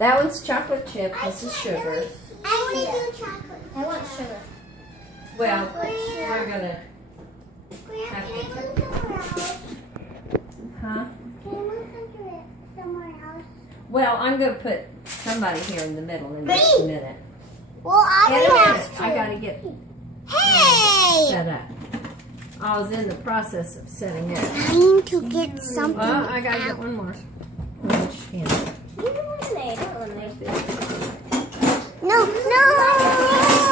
That one's chocolate chip. This is sugar. I want to do chocolate. I want sugar. Well, we're gonna. Grandma, can I go somewhere else? Huh? Can I go somewhere else? Well, I'm gonna put somebody here in the middle in just a minute. Well, In a minute. have to. I gotta get Hey! set up. I was in the process of setting up. I need to get something. Well, I gotta get one more. No, no!